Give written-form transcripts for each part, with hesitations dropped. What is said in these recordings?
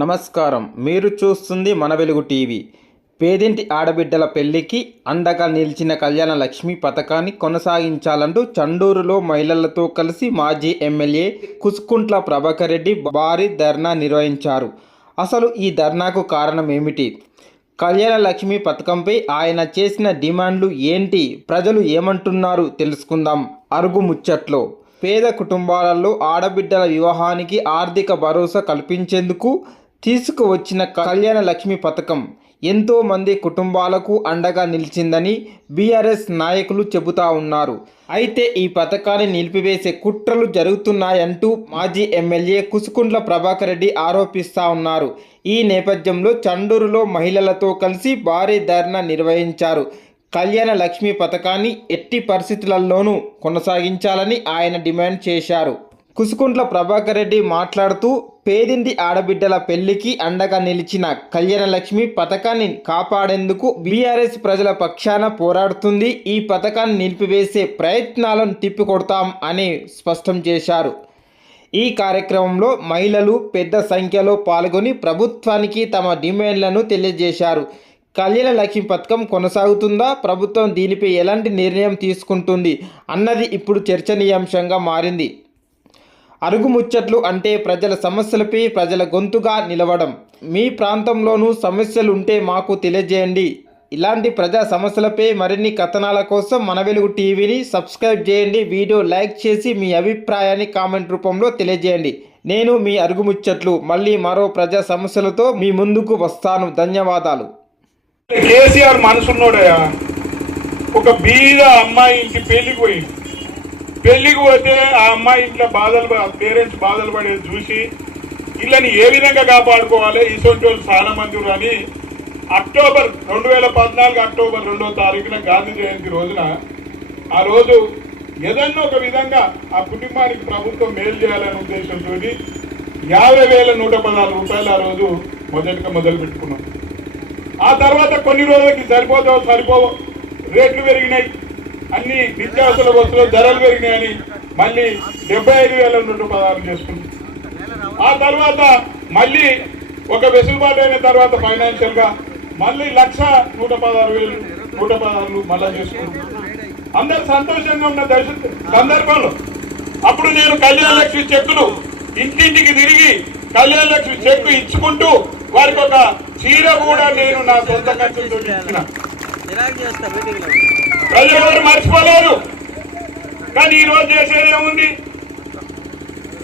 నమస్కారం. మీరు చూస్తుంది మన వెలుగు టీవీ. పేదింటి ఆడబిడ్డల పెళ్లికి అండగా నిలిచిన కళ్యాణ లక్ష్మి పథకాన్ని కొనసాగించాలంటూ చండూరులో మహిళలతో కలిసి మాజీ ఎమ్మెల్యే కుసుకుంట్ల ప్రభాకర్ రెడ్డి భారీ ధర్నా నిర్వహించారు. అసలు ఈ ధర్నాకు కారణం ఏమిటి? కళ్యాణ లక్ష్మి పథకంపై ఆయన చేసిన డిమాండ్లు ఏంటి? ప్రజలు ఏమంటున్నారు? తెలుసుకుందాం అరుగు ముచ్చట్లో. పేద కుటుంబాలలో ఆడబిడ్డల వివాహానికి ఆర్థిక భరోసా కల్పించేందుకు తీసుకువచ్చిన కళ్యాణ లక్ష్మి పథకం ఎంతో మంది కుటుంబాలకు అండగా నిలిచిందని బీఆర్ఎస్ నాయకులు చెబుతా ఉన్నారు. అయితే ఈ పథకాన్ని నిలిపివేసే కుట్రలు జరుగుతున్నాయంటూ మాజీ ఎమ్మెల్యే కుసుకుంట్ల ప్రభాకర్ రెడ్డి ఆరోపిస్తూ ఉన్నారు. ఈ నేపథ్యంలో చండూరులో మహిళలతో కలిసి భారీ ధర్నా నిర్వహించారు. కళ్యాణ లక్ష్మి పథకాన్ని ఎట్టి పరిస్థితులలోనూ కొనసాగించాలని ఆయన డిమాండ్ చేశారు. కుసుకుంట్ల ప్రభాకర్ రెడ్డి మాట్లాడుతూ, పేదింటి ఆడబిడ్డల పెళ్లికి అండగా నిలిచిన కళ్యాణ లక్ష్మి పథకాన్ని కాపాడేందుకు బీఆర్ఎస్ ప్రజల పక్షాన పోరాడుతుంది. ఈ పథకాన్ని నిలిపివేసే ప్రయత్నాలను తిప్పికొడతాం అని స్పష్టం చేశారు. ఈ కార్యక్రమంలో మహిళలు పెద్ద సంఖ్యలో పాల్గొని ప్రభుత్వానికి తమ డిమాండ్లను తెలియజేశారు. కళ్యాణ లక్ష్మి పథకం కొనసాగుతుందా? ప్రభుత్వం దీనిపై ఎలాంటి నిర్ణయం తీసుకుంటుంది అన్నది ఇప్పుడు చర్చనీయాంశంగా మారింది. అరుగు ముచ్చట్లు అంటే ప్రజల సమస్యలపై ప్రజల గొంతుగా నిలవడం. మీ ప్రాంతంలోనూ సమస్యలు ఉంటే మాకు తెలియజేయండి. ఇలాంటి ప్రజా సమస్యలపై మరిన్ని కథనాల కోసం మన వెలుగు టీవీని సబ్స్క్రైబ్ చేయండి. వీడియో లైక్ చేసి మీ అభిప్రాయాన్ని కామెంట్ రూపంలో తెలియజేయండి. నేను మీ అరుగు ముచ్చట్లు మళ్ళీ మరో ప్రజా సమస్యలతో మీ ముందుకు వస్తాను. ధన్యవాదాలు. కేసీఆర్ మనసున్నోడయా. ఒక బీద అమ్మాయి ఇంటి పెళ్లికి పోతే ఆ అమ్మాయి ఇంట్లో పేరెంట్స్ బాధలు పడేది చూసి వీళ్ళని ఏ విధంగా కాపాడుకోవాలి ఇటువంటి వాళ్ళు చాలా మంది అని అక్టోబర్ 2014 అక్టోబర్ 2వ తారీఖున గాంధీ జయంతి రోజున ఆ రోజు ఏదన్నా ఒక విధంగా ఆ కుటుంబానికి ప్రభుత్వం మేలు చేయాలనే ఉద్దేశంతో 50,116 రూపాయలు ఆ రోజు మొదలు పెట్టుకున్నాం. ఆ తర్వాత కొన్ని రోజులకి సరిపోవు రేట్లు పెరిగినాయి, అన్ని నిత్యావసర వస్తువుల ధరలు పెరిగినాయని మళ్ళీ 75,116 చేసుకున్నాం. ఆ తర్వాత మళ్ళీ ఒక వెసులుబాటు అయిన తర్వాత ఫైనాన్షియల్ గా మళ్ళీ 1,16,116 మళ్ళా చేసుకున్నాం. అందరు సంతోషంగా ఉన్న సందర్భంలో అప్పుడు నేను కళ్యాణ లక్ష్మి చెక్కులు ఇంటింటికి తిరిగి కళ్యాణ లక్ష్మి చెక్కు ఇచ్చుకుంటూ వారికి ఒక చీర కూడా నేను నా సొంత ఖర్చులతో ఇచ్చిన. ప్రజలు మర్చిపోలేరు. కానీ ఈ రోజు చేసేది ఏముంది?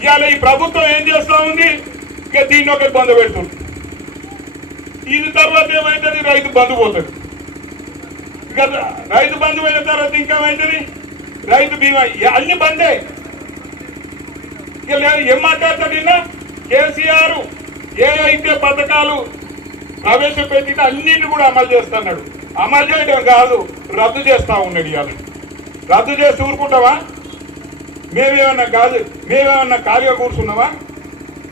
ఇవాళ ఈ ప్రభుత్వం ఏం చేస్తా ఉంది? ఇక దీన్ని ఒకటి బంద్ పెడుతుంది. ఇది తర్వాత ఏమైతుంది? రైతు బంధు పోతుంది. ఇక రైతు బంధు పోయిన తర్వాత ఇంకేమైతుంది? రైతు బీమా అన్ని బందే. ఇక ఏం మాట్లాడతాడు? కేసీఆర్ ఏ అయితే పథకాలు ప్రవేశపెట్టినా అన్నింటినీ కూడా అమలు చేస్తున్నాడు. అమలు చేయడం కాదు, రద్దు చేస్తా ఉన్నాడు. ఇవాళ రద్దు చేసి ఊరుకుంటావా? మేమేమన్నా ఖాళీగా కూర్చున్నావా?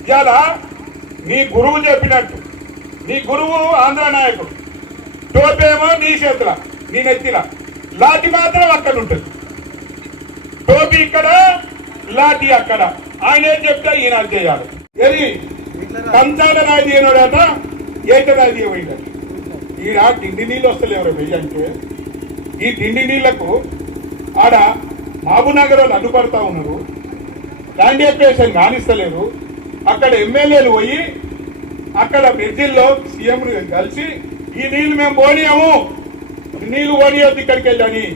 ఇవాళ నీ గురువు చెప్పినట్టు, నీ గురువు ఆంధ్ర నాయకుడు, టోపేమో నీ చేతుల, నీ నెత్తిల, లాఠీ మాత్రం అక్కడ ఉంటుంది. టోపీ ఇక్కడ, లాఠీ అక్కడ. ఆయన ఏం చెప్తే ఈయన చేయాలి. ఏది కంచాల రాయి తీయనోడట, ఏట రాయి తీయబోయిందట. ఈడ తిండి నీళ్ళు వస్తలేవు వెయ్యి అంటే ఈ తిండి నీళ్లకు ఆడ మహబూబ్నగర్ వాళ్ళు అడ్డుపడతా ఉన్నారు. శానిటైజేషన్ కానిస్తలేరు. అక్కడ ఎమ్మెల్యేలు పోయి అక్కడ బ్రిడ్జిల్లో సీఎం కలిసి ఈ నీళ్లు మేము పోనీయము, నీళ్లు పోనీయొద్దు ఇక్కడికి వెళ్ళని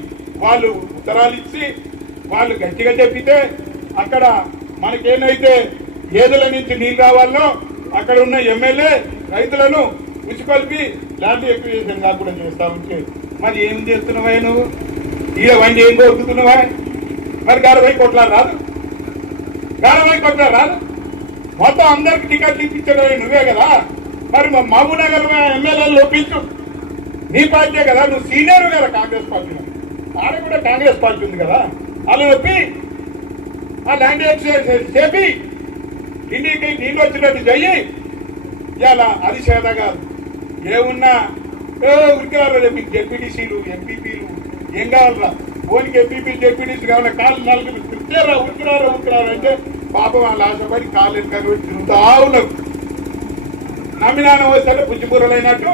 వాళ్ళు ఉత్తరాలు ఇచ్చి వాళ్ళు గట్టిగా చెప్పితే అక్కడ మనకేనైతే ఏదుల నుంచి నీళ్ళు రావాలో అక్కడ ఉన్న ఎమ్మెల్యే రైతులను ఉచికొల్పి ల్యాండ్ ఎక్విజిషన్ కాకుండా చేస్తా ఉంటే మరి ఏం చేస్తున్నావా నువ్వు? ఈడ వండి ఏం కోరుకుతున్నావా? మరి 60 కోట్ల రాదు, 60 కోట్ల రాదు. మొత్తం అందరికి టికెట్లు ఇప్పించడం నువ్వే కదా. మరి మహబూబ్నగర్ ఎమ్మెల్యేలు ఒప్పించు, నీ పార్టీ కదా, నువ్వు సీనియర్ కదా కాంగ్రెస్ పార్టీలో. ఆడ కూడా కాంగ్రెస్ పార్టీ ఉంది కదా, వాళ్ళు ఒప్పి ఆ ల్యాండ్ ఎక్విజిషన్ చేపి ఇంటికి నీళ్ళు వచ్చినట్టు చెయ్యి. ఇలా అది చేత కాదు. ఏమున్నా ఉరికిరారు మీకు జెడ్పీటీసీలు, ఎంపీపీలు ఏం కావాలరా? ఫోన్కి ఎంపీపీలు, జెడ్పీటీసీ కావాలా? కాళ్ళు 4 ఉరికిరారు అంటే పాపం వాళ్ళు ఆశపడి కాళ్ళు వెనకాల తిరుగుతా ఉన్నారు. నమ్మినాన వస్తే పుచ్చిపూరలైనట్టు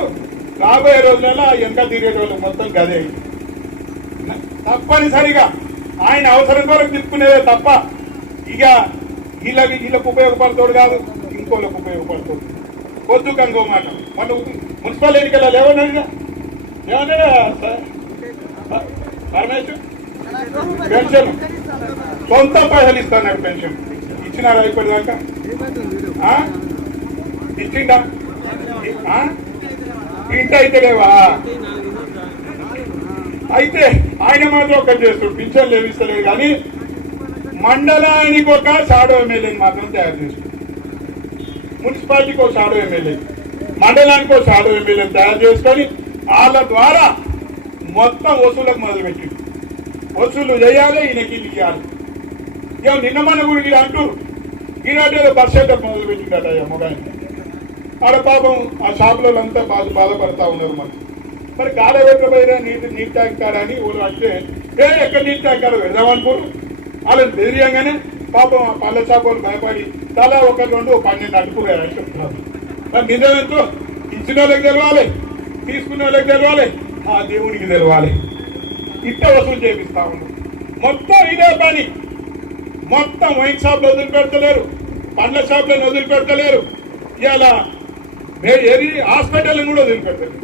రాబోయే రోజులలో వెనక తిరిగేటోళ్ళు మొత్తం గదే. తప్పనిసరిగా ఆయన అవసరం కొరకు తిప్పుకునేదే తప్ప ఇక వీళ్ళకు ఉపయోగపడతాడు కాదు, ఇంకోళ్ళకు ఉపయోగపడతాడు. పొద్దు కంగో మాట మన మున్సిపల్ ఎన్నికల్లో ఏమన్నా పరమేశ్వర్ పెన్షన్ సొంత పైసలు ఇస్తాడు. పెన్షన్ ఇచ్చినారా ఇప్పటిదాకా? ఇచ్చిండా? ఇంటి అయితే లేవా? అయితే ఆయన మాత్రం ఒకటి చేస్తాడు, పింఛన్లు లేవిస్తలేదు. కానీ మండలానికి ఒక షాడో ఎమ్మెల్యేని మాత్రం తయారు చేస్తాడు. మున్సిపాలిటీకి ఒక షాడో ఎమ్మెల్యే, మండలానికి ఒక షాడో ఎమ్మెల్యేని తయారు చేసుకొని వాళ్ళ ద్వారా మొత్తం వసూలకు మొదలుపెట్టి వసూలు చేయాలి, ఈయనకి ఇంటికి ఇవ్వాలి. ఇక నిన్న మన గురికి అంటారు ఈనాటి బస్ సెంటర్ మొదలుపెట్టిందట మొబైల్. ఆడ పాపం ఆ షాపులలో అంతా బాధపడతా ఉన్నారు. మరి కాడ పెట్టబోయినా నీటి ట్యాంక్ కాడ అని వాళ్ళు అంటే ఎక్కడ నీటి ట్యాంక్ కాడ పెడదామనుకోరు. వాళ్ళని బెదిరియంగానే పాపం ఆ పళ్ళ షాపు వాళ్ళు భయపడి తలా ఒక 12 అడుగుపోయారు చెప్తున్నారు. మరి నిజమేంతో ఇచ్చిన వాళ్ళకి తెలవాలి, తీసుకున్న వాళ్ళకి తెలవాలి, ఆ దేవుడికి తెలవాలి. ఇట్ట వసూలు చేపిస్తా ఉన్నారు. మొత్తం ఇదే పని. మొత్తం వైన్ షాప్లు వదిలిపెడతలేరు, పండ్ల షాపులను వదిలిపెడతలేరు, ఇలా ఏది హాస్పిటల్ని కూడా వదిలిపెడతలేరు,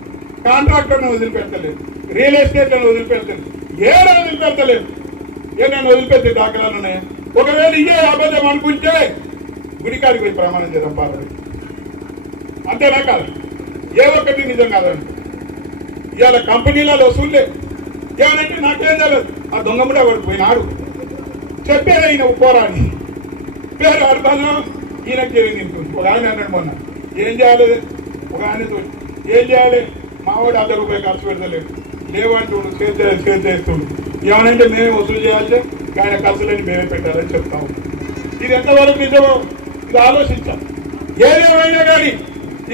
కాంట్రాక్టర్ని వదిలిపెడతలేదు, రియల్ ఎస్టేట్లను వదిలిపెడతలేదు, ఏడా వదిలిపెడతలేదు. ఏదైనా వదిలిపెట్టే దాఖలాలు ఉన్నాయి. ఒకవేళ ఇదే అబద్ధం అనుకుంటే గుడికాడికి పోయి ప్రమాణం చేద్దాం పార్టీ. అంతేనా కాదు? ఏ ఒక్కటి నిజం కాదండి. ఇవాళ కంపెనీలలో వసూళ్ళే ఏమనంటే నాకేం తెలియదు. ఆ దొంగముడే వాడు పోయినాడు చెప్పేది ఆయన పోరాని పేరు అర్థం ఈయనకు జరిగింది. ఒక ఆయన అన్నాడు మొన్న ఏం చేయాలి, ఒక ఆయనతో ఏం చేయాలి, మావాడు ₹100 ఖర్చు పెడతలేడు, లేవంటుడు చేసేస్తుడు. ఏమనంటే మేమే వసూలు చేయాలి, ఆయన ఖర్చులని మేమే పెట్టాలని చెప్తాము. ఇది ఎంతవరకు నిజమో ఇది ఆలోచించాం. ఏదేమైనా కానీ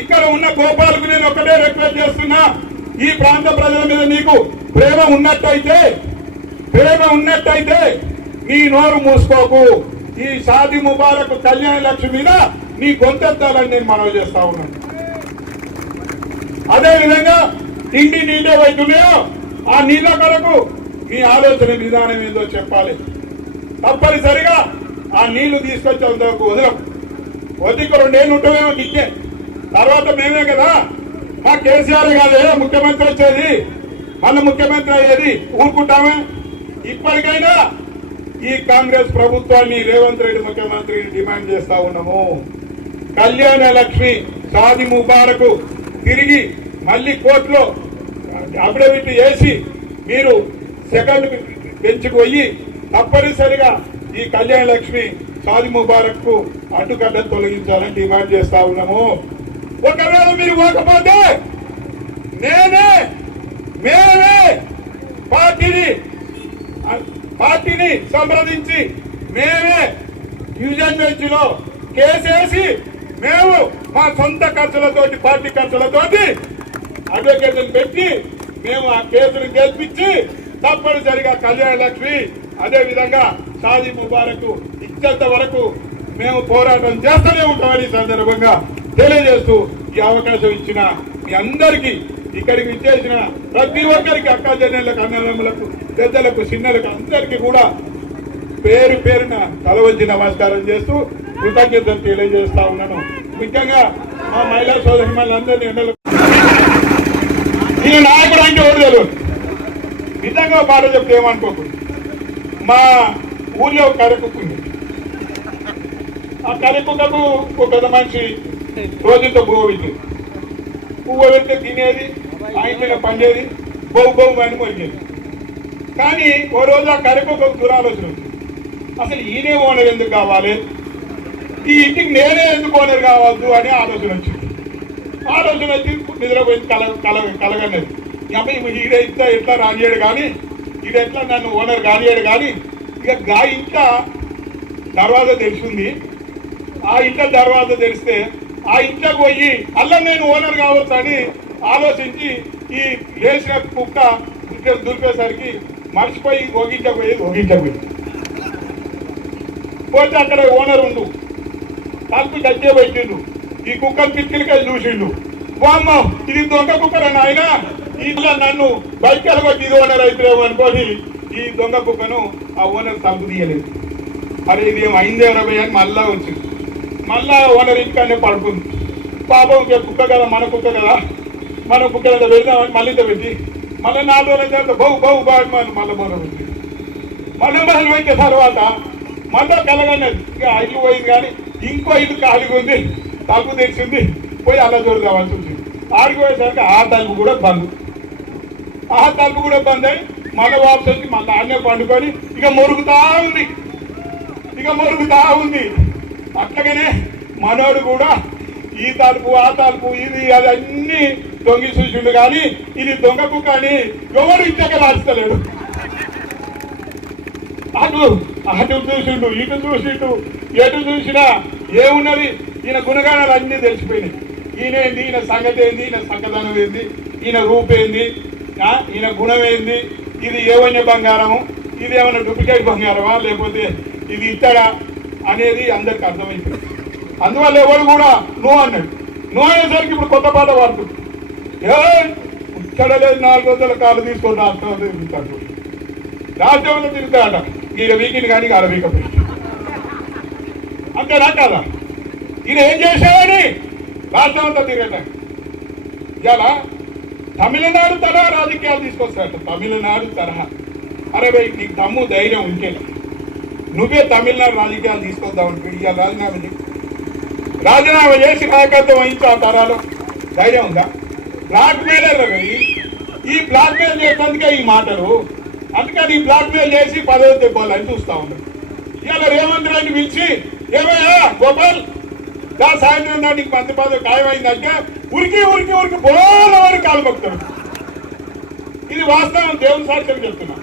ఇక్కడ ఉన్న గోపాలకు నేను ఒకటే రిక్వెస్ట్ చేస్తున్నా, ఈ ప్రాంత ప్రజల మీద నీకు ప్రేమ ఉన్నట్టయితే నీ నోరు మూసుకోకు. ఈ షాదీ ముబారక్ కళ్యాణ లక్ష్మి మీద నీ గొంతెత్తాలని నేను మనవి చేస్తా ఉన్నాను. అదే విధంగా ఇంటి నీళ్ళే అవుతున్నాయో ఆ నీళ్ళ కొరకు మీ ఆలోచన విధానం ఏందో చెప్పాలి. తప్పనిసరిగా ఆ నీళ్లు తీసుకొచ్చేందుకు వదిలికి 2 ఏళ్ళు ఉంటామేమో నిత్తే, తర్వాత మేమే కదా. మా కేసీఆర్ కాదే ముఖ్యమంత్రి వచ్చేది, మన ముఖ్యమంత్రి అయ్యేది, ఊరుకుంటామే? ఇప్పటికైనా ఈ కాంగ్రెస్ ప్రభుత్వాన్ని రేవంత్ రెడ్డి ముఖ్యమంత్రిని డిమాండ్ చేస్తా ఉన్నాము. కళ్యాణ లక్ష్మి షాదీ ముబారక్ తిరిగి మళ్ళీ కోర్టులో అఫిడవిట్ చేసి మీరు సెకండ్ పెంచుకుపోయి తప్పనిసరిగా ఈ కళ్యాణ లక్ష్మి షాదీ ముబారక్ కు అడ్డుకట్టను తొలగించాలని డిమాండ్ చేస్తా ఉన్నాము. ఒకవేళ మీరు పోకపోతే మేమే పార్టీని సంప్రదించి మేమే యూజన్ బెంచ్ లో కేసేసి మేము మా సొంత ఖర్చులతోటి పార్టీ ఖర్చులతోటి అడ్వకేట్లను పెట్టి మేము ఆ కేసును గెలిపించి తప్పనిసరిగా కళ్యాణ లక్ష్మి అదే విధంగా షాదీ ముబారక్ ఇచ్చేంత వరకు మేము పోరాటం చేస్తూనే ఉంటామని సందర్భంగా తెలియజేస్తూ ఈ అవకాశం ఇచ్చిన మీ అందరికీ, ఇక్కడికి ఇచ్చేసిన ప్రతి ఒక్కరికి, అక్క చెల్లెళ్ళకు, అన్నదమ్ములకు, పెద్దలకు, చిన్నలకు అందరికీ కూడా పేరు పేరున తలవంచి నమస్కారం చేస్తూ కృతజ్ఞతలు తెలియజేస్తా ఉన్నాను. ముఖ్యంగా మా మహిళా సోదరి మనందరినీ ఎండలు నేను నాయకుడు అంటే ఓడలేదు నిజంగా పాట చెప్తే ఏమనుకోకూడదు. మా ఊళ్ళో కరెక్కుకుంది. ఆ కరెక్కుకు ఒక పెద్ద మనిషి రోజుతో పువ్వు పెడితే తినేది, ఆ ఇంట్లో పండేది, బొవ్వు అని మొరిగేది. కానీ ఓ రోజు ఆ కరెక్కుకు ఒక దురాలోచన ఉంది. అసలు ఈయనే ఓనర్ ఎందుకు కావాలి, ఈ ఇంటికి నేనే ఎందుకు ఓనర్ కావద్దు అని ఆలోచన వచ్చింది. ఆలోచన వచ్చి నిద్రపోయింది, కలగన్నది. అమ్మాయి ఈడ ఇట్లా ఎట్లా రానియాడు కానీ, ఈడెట్లా నన్ను ఓనర్ కానియాడు కానీ, ఇక గా ఇంట్లో దర్వాజా తెలిసింది. ఆ ఇంట్లో దర్వాజా తెలిస్తే ఆ ఇంట్లోకి పోయి అలా నేను ఓనర్ కావచ్చు అని ఆలోచించి ఈ లేచిన కుక్క దులిపేసరికి మర్చిపోయి ఒగించకపోయి పోతే అక్కడ ఓనర్ ఉండు, తలుపు గట్టే పెట్టిండు. ఈ కుక్కలు కిటికీలకి చూసిండు. వామ్మ ఇది దొంగ కుక్కరా నాయన, ఇట్లా నన్ను బయట కొట్టి ఇది ఓనర్ అయితేమో అనుకోని ఈ దొంగ కుక్కను ఆ ఓనర్ తలుపు తీయలేదు. అరే ఇది ఏం అయిందే రవై అని మళ్ళా వచ్చింది. మళ్ళా ఓనర్ ఇంటికానే పడుకుంది. పాపం కుక్క కదా, మన కుక్క కదా, మన కుక్క కదా వెళ్దామని మళ్ళీ పెట్టి మళ్ళీ 4 రోజుల తర్వాత బహు బాగా మళ్ళీ మొదలు పెట్టి మళ్ళీ మొదలు పెట్టిన తర్వాత మళ్ళీ కలగన్నది. ఇక ఇల్లు పోయింది కానీ ఇంకో ఇల్లు ఖాళీగా ఉంది, తలుపు తెరిచింది, పోయి అలా చూడదామని చూసింది. ఆడికి పోయేసరికి ఆ తలుపు కూడా బంద్ అయి మళ్ళీ వాపసు వచ్చి మళ్ళీ ఆడనే పండుకొని ఇక మొరుగుతా ఉంది. అట్లాగనే మనోడు కూడా ఈ తలుపు ఆ తలుపు ఇది అది అన్ని దొంగి చూసిండు కానీ ఇది దొంగ కుక్క అని ఎవరు ఇంతగా రాస్తలేడు. అటు చూసిండు, ఇటు చూసిండు, ఎటు చూసినా ఏమున్నది ఈయన గుణగానాలు అన్నీ తెలిసిపోయినాయి. ఈయనేంది, ఈయన సంగతి ఏంది, ఈయన సంగతనం ఏంది, ఈయన రూపేంది, ఈయన గుణం ఏంది, ఇది ఏవైనా బంగారము, ఇది ఏమైనా డూప్లికేట్ బంగారమా లేకపోతే ఇది ఇత్తడా అనేది అందరికి అర్థమైపోయింది. అందువల్ల ఎవరు కూడా నో అన్నాడు. నో అనేసరికి ఇప్పుడు కొత్త పాట పాడుతుంది. ఇక్కడ లేదు 4 రోజుల కాలు తీసుకొని రాష్ట్రంలో తిరుగుతాడు, రాష్ట్రంలో తిరుగుతాడట. ఈయన వీకిని కానీ ఆడ వీకపోయి అంతేనా కాదా? ఈయన ఏం చేశాడని రాష్ట్రం అంతా తిరగట. ఇలా తమిళనాడు తరహా రాజకీయాలు తీసుకొస్తాడట. తమిళనాడు తరహా. అరే భయ్ నీకు దమ్ము ధైర్యం ఉంటే నువ్వే తమిళనాడు రాజకీయాలు తీసుకొద్దామని ఇవాళ రాజీనామా చేసి నాయకత్వం వహించి ఆ తరాలు ధైర్యం ఉందా? బ్లాక్ మెయిలర్ ఈ బ్లాక్ మెయిల్ చేసేందుకే ఈ మాటలు. అందుకని ఈ బ్లాక్ మెయిల్ చేసి పదవి తెప్పాలని చూస్తా ఉన్నాడు. ఇవాళ రేవంత్ రెడ్డి పిలిచి ఏమయ్యా గోపాల్ దా సాయంత్రం నీకు మంత్రి పదవి ఖాయమైందంటే ఉరికి బోల వరకు కాలు మొక్కుతాడు. ఇది వాస్తవం, దేవుని సాక్ష్యం చెప్తున్నా,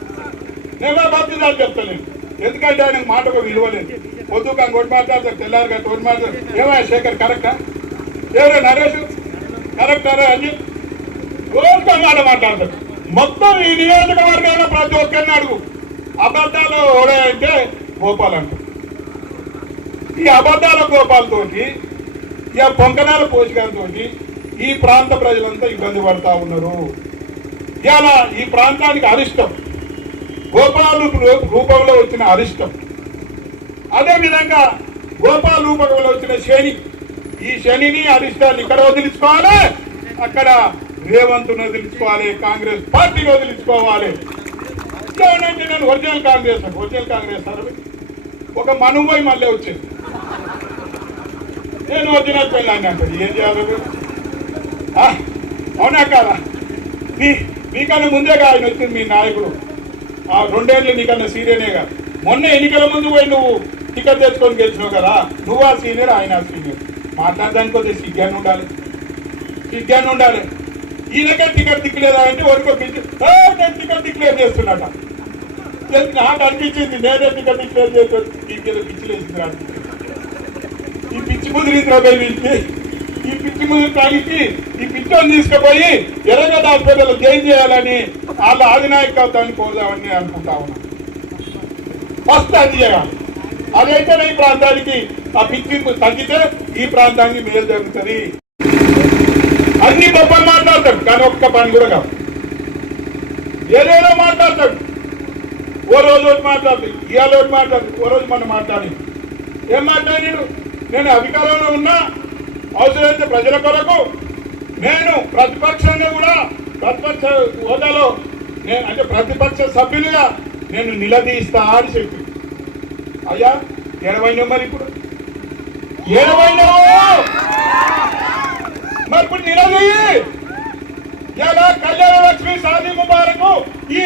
నేను బాధ్యతలు చెప్తలేను. ఎందుకంటే ఆయనకు మాటకు విలువలేదు. పొద్దుగా కొట్టి మాట్లాడతారు, తెల్లారుగా తోటి మాట్లాడతారు. ఏమయ్యా శేఖర్ కరెక్టా, ఎవరే నరేష్ కరెక్టారా అని రోజుగా మాట మాట్లాడతారు. మొత్తం ఈ నియోజకవర్గంలో ప్రతి ఒక్కరిని అడుగు అబద్ధాలు ఓడాయంటే గోపాల్ అంటారు. ఈ అబద్ధాల గోపాలతోటి ఇక పొంకనాల పోషకాలతో ఈ ప్రాంత ప్రజలంతా ఇబ్బంది పడతా ఉన్నారు. ఇవాళ ఈ ప్రాంతానికి అరిష్టం గోపాల్ రూపంలో వచ్చిన అరిష్టం, అదేవిధంగా గోపాల్ రూపంలో వచ్చిన శని, ఈ శనిని అరిష్టాన్ని ఇక్కడ వదిలించుకోవాలి, అక్కడ రేవంత్ను వదిలించుకోవాలి, కాంగ్రెస్ పార్టీని వదిలించుకోవాలి. ఏమంటే నేను ఒరిజినల్ కాంగ్రెస్ ఒక మనుమై మళ్ళీ వచ్చేది, నేను ఒరిజినల్ పెళ్ళాన్ని అంటాడు. ఏం చేయాలి? అవునా కాదా? నీకన్నా ముందేగా ఆయన వచ్చింది మీ నాయకుడు. 2 ఏళ్ళు నీకన్నా సీనియర్నేగా. మొన్న ఎన్నికల ముందు పోయి నువ్వు టికెట్ తెచ్చుకొని గెలిచినావు కదా, నువ్వు ఆ సీనియర్ ఆయన సీనియర్. మాట్లాడడానికి కొద్దిగా సిగ్గాన్ని ఉండాలి. ఈయనకే టికెట్ దిక్కులేదా అంటే వరకు నేను టికెట్ డిక్లేర్ చేస్తున్నట. నాకు అనిపించింది నేనే టికెట్ డిక్లేర్ చేస్తాను. ఇంకేదో పిచ్చిలేసింది రాదు, ఈ పిచ్చి ముదిరింది రాబోయే నుంచి. ఈ పిచ్చి ముదిరి తాగిచ్చి ఈ పిచ్చోని తీసుకుపోయి ఎర్రగడ్డ హాస్పిటల్ జాయిన్ చేయాలని వాళ్ళ అధినాయకత్వాన్ని కోరుదామని అనుకుంటా ఉన్నా. ఫస్ట్ అది చేయాలి. అదైతేనే ఈ ప్రాంతానికి ఆ పిచ్చి తగ్గితే ఈ ప్రాంతానికి మేలు జరుగుతుంది. అన్ని గొప్పలు మాట్లాడతాడు కానీ ఒక్క పని కూడా కాదు. ఏదేదో మాట్లాడతాడు. ఓ రోజు ఒకటి మాట్లాడుతుంది, ఇవాళ ఒకటి మాట్లాడుతుంది, ఓ రోజు మనం మాట్లాడి ఏం మాట్లాడాడు? నేను అధికారంలో ఉన్నా, అవసరమైతే ప్రజల కొరకు నేను ప్రతిపక్షంగా కూడా ప్రతిపక్ష హోదాలో అంటే ప్రతిపక్ష సభ్యులుగా నేను నిలదీస్తా అని చెప్పి. అయ్యా 20 నెంబర్ ఇప్పుడు 20 మరి ఇప్పుడు నిలదీయి. ఇలా కళ్యాణ లక్ష్మి షాదీ ముబారక్ ఈ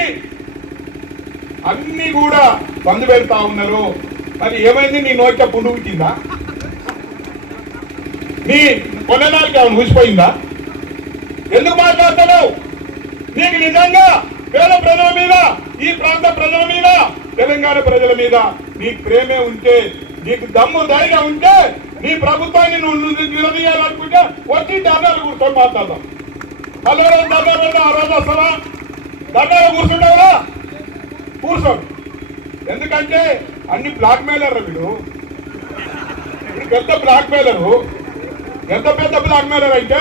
అన్ని కూడా బంద్ పెడతా ఉన్నారు. మరి ఏమైంది? నీ నోట్ల పుండు పుట్టిందా? నీ కొననాలకి ఏమైనా మూసిపోయిందా? ఎందుకు మాట్లాడుతున్నావు? నీకు నిజంగా పేద ప్రజల మీద, ఈ ప్రాంత ప్రజల మీద, తెలంగాణ ప్రజల మీద నీకు ప్రేమే ఉంటే, నీకు దమ్ము ధైర్యం ఉంటే, నీ ప్రభుత్వాన్ని నువ్వు నిలదీయాలనుకుంటే వచ్చి ధర్నాలు కూర్చొని మాట్లాడదాం. మళ్ళీ ధర్నా పెడతా, ఆ రోజు వస్తావా? ధర్నాలు కూర్చుంటావా? కూర్చోండి. ఎందుకంటే అన్ని బ్లాక్ మెయిలర్ వీడు పెద్ద బ్లాక్ మెయిలరు. ఎంత పెద్ద బ్లాక్ మెయిలర్ అయితే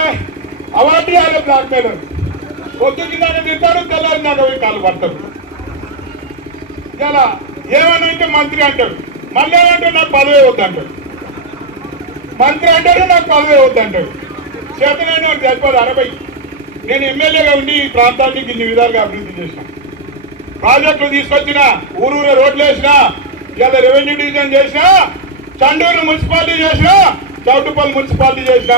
అవార్డు ఇవ్వాలి బ్లాక్ మెయిలర్. పొద్దుకి దాన్ని తింటాడు, తెల్లారి నాకు పోయి కాలు పడతాడు. ఇలా ఏమనంటే మంత్రి అంటాడు, మళ్ళీ ఏమంటే నాకు పదవే వద్దంటాడు. మంత్రి అంటాడు, నాకు పదవే వద్దంటాడు. చేతనైనా సరిపోదు. 60 నేను ఎమ్మెల్యేగా ఉండి ఈ ప్రాంతాన్ని ఇన్ని విధాలుగా అభివృద్ధి చేసిన, ప్రాజెక్టులు తీసుకొచ్చిన, ఊరూరే రోడ్లు వేసిన, ఇలా రెవెన్యూ డివిజన్ చేసిన, చండూరు మున్సిపాలిటీ చేసిన, చౌటుపల్లి మున్సిపాలిటీ చేసిన,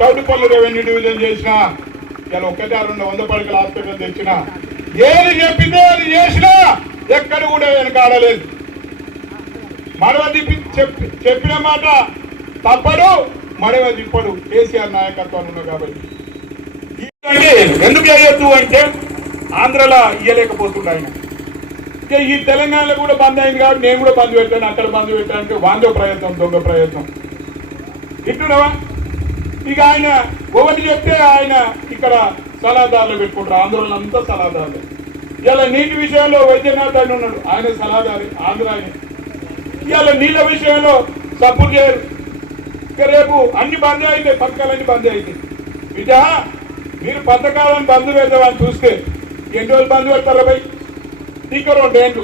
చౌటుపల్లి రెవెన్యూ డివిజన్ చేసిన, ఇలా 100 పడకల హాస్పిటల్ తెచ్చిన, ఏది చెప్పిందో అది చేసినా ఎక్కడ కూడా వెనకాడలేదు. మడవ తిప్పి చెప్పిన మాట తప్పడు, మడవ తిప్పడు. కేసీఆర్ నాయకత్వాన్ని ఉన్నా కాబట్టి ఎందుకు వేయొద్దు అంటే ఆంధ్రలో ఇయ్యలేకపోతుండే ఆయన. ఈ తెలంగాణలో కూడా బంద్ అయింది కాబట్టి నేను కూడా బంద్ పెట్టాను, అక్కడ బంద్ పెట్టానంటే వాందో ప్రయత్నం, దొంగ ప్రయత్నం. ఇట్టున్నావా? ఇక ఆయన ఒకటి చెప్తే ఆయన ఇక్కడ సలహాదారులు పెట్టుకుంటారు. ఆందోళన అంతా సలహాదారులు. ఇలా నీటి విషయంలో వైద్యనాథ్ అని ఉన్నాడు, ఆయన సలహాదారి, ఆంధ్ర ఆయన. ఇలా నీళ్ళ విషయంలో సపోర్ట్ చేయరు. ఇక రేపు అన్ని బంద్ అయితే, పథకాలన్నీ బంద్ అయితే బిడ్డ మీరు పథకాలను బంద్ పెడతామని చూస్తే ఎన్ని రోజులు బంద్ పెడతారా భయ్? ఇంకా 2 ఏళ్ళు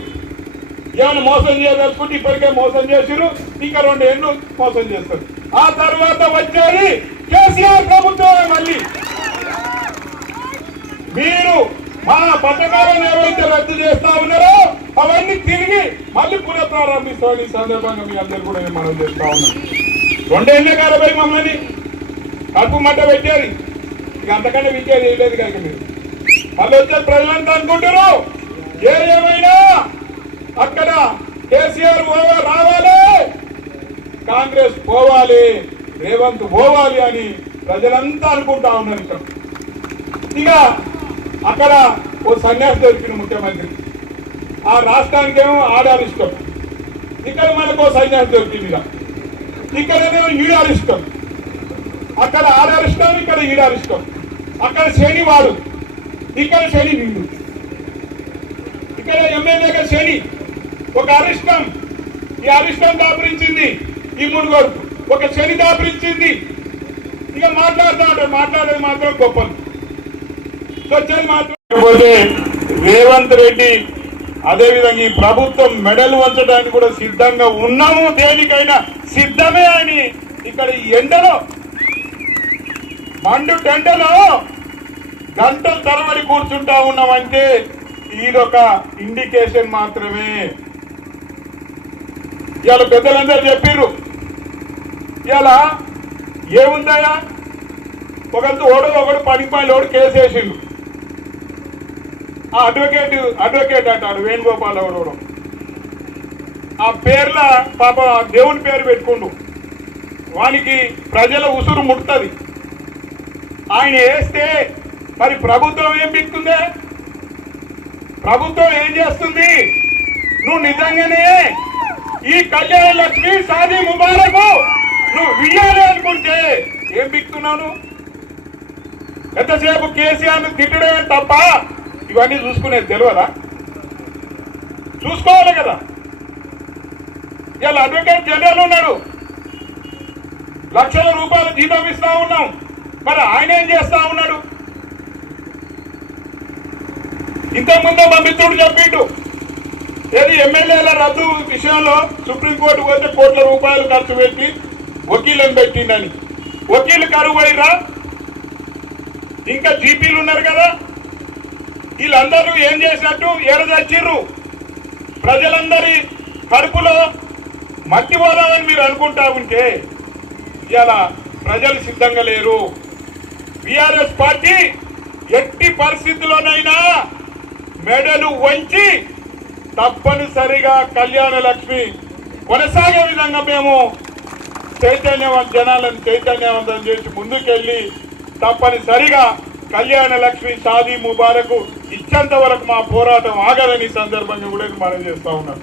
ఏమైనా మోసం చేయదలుచుకుంటే ఇప్పటికే మోసం చేసిరు, ఇంకా 2 ఏళ్ళు మోసం చేస్తారు. ఆ తర్వాత వచ్చేది కేసీఆర్ ప్రభుత్వం. మళ్ళీ మీరు మా పథకాలను ఏవైతే రద్దు చేస్తా ఉన్నారో అవన్నీ తిరిగి మళ్ళీ పునఃప్రారంభిస్తామని ఈ సందర్భంగా మీ అందరూ కూడా మనం చేస్తా ఉన్నాం. 2 ఏళ్ళే కాలపై మమ్మల్ని కడుపు మంట పెట్టారు. ఇక అంతకంటే విజయం చేయలేదు కనుక మీరు మళ్ళీ వచ్చే ప్రజలంతా అనుకుంటారు ఏమైనా అక్కడ కేసీఆర్ రావాలి, కాంగ్రెస్ పోవాలి, రేవంత్ పోవాలి అని ప్రజలంతా అనుకుంటా ఉన్నారు. ఇక్కడ ఇక అక్కడ ఓ సన్యాసి దొరికిన ముఖ్యమంత్రి, ఆ రాష్ట్రానికేమో ఆడారు ఇష్టం, ఇక్కడ మనకు ఓ సన్యాసి దొరికింది. ఇక్కడనేమో ఈడారు ఇష్టం, అక్కడ ఆడారు ఇష్టం, ఇక్కడ ఈడారు ఇష్టం. అక్కడ శని వాడు, ఇక్కడ శని వీడు. ఇక్కడ ఎమ్మెల్యేగా శని ఒక అరిష్టం, ఈ అరిష్టం దాపరించింది ఈ మునుగోడు, ఒక శని దాపరించింది. ఇక మాట్లాడేది మాత్రం గొప్పలు, స్వచ్ఛని మాత్రం. లేకపోతే రేవంత్ రెడ్డి అదేవిధంగా ఈ ప్రభుత్వం మెడలు వంచడానికి కూడా సిద్ధంగా ఉన్నాము, దేనికైనా సిద్ధమే అని ఇక్కడ ఎండలో మండు టెంటలో గంటల తరబడి కూర్చుంటా ఉన్నామంటే ఇదొక ఇండికేషన్ మాత్రమే. ఇవాళ పెద్దలందరూ చెప్పిర్రు, ఇవాళ ఏముందయా ఒకడు పనిపాయలోడు కేసు వేసిండు. ఆ అడ్వకేట్ అంటాడు వేణుగోపాల్ ఎవరు, ఆ పేర్ల పాప దేవుని పేరు పెట్టుకుండు, వానికి ప్రజల ఉసురు ముడుతుంది. ఆయన వేస్తే మరి ప్రభుత్వం ఏం బిక్తుందే? ప్రభుత్వం ఏం చేస్తుంది? నువ్వు నిజంగానే ఈ కళ్యాణ లక్ష్మి షాదీ ముబారక్ నువ్వు ఇయ్యాలి అనుకుంటే ఏం బిక్తున్నావు? ఎంతసేపు కేసీఆర్ను తిట్టడమే తప్ప ఇవన్నీ చూసుకునేది తెలియదా? చూసుకోవాలి కదా. ఇవాళ అడ్వకేట్ జనరల్ ఉన్నాడు, లక్షల రూపాయలు జీతం ఇస్తా ఉన్నాం, మరి ఆయన ఏం చేస్తా ఉన్నాడు? ఇంతకుముందు మా మిత్రుడు చెప్పిండు, ఏది ఎమ్మెల్యేల రద్దు విషయంలో సుప్రీంకోర్టు పోతే కోట్ల రూపాయలు ఖర్చు పెట్టి వకీలను పెట్టిండని. వకీలు కరువు అయిరా, ఇంకా జీపీలు ఉన్నారు కదా, వీళ్ళందరూ ఏం చేసినట్టు ఎడదచ్చిర్రు. ప్రజలందరి కడుపులో మట్టి పోదామని మీరు అనుకుంటా ఉంటే ఇలా ప్రజలు సిద్ధంగా లేరు. బీఆర్ఎస్ పార్టీ ఎట్టి పరిస్థితుల్లోనైనా మెడలు వంచి తప్పనిసరిగా కళ్యాణ లక్ష్మి కొనసాగే విధంగా మేము జనాలను చైతన్యవంతం చేసి ముందుకెళ్ళి తప్పనిసరిగా కళ్యాణ లక్ష్మి షాదీ ముబారక్ ఇచ్చేంత వరకు మా పోరాటం ఆగదని సందర్భంగా కూడా మనం చేస్తా ఉన్నాం.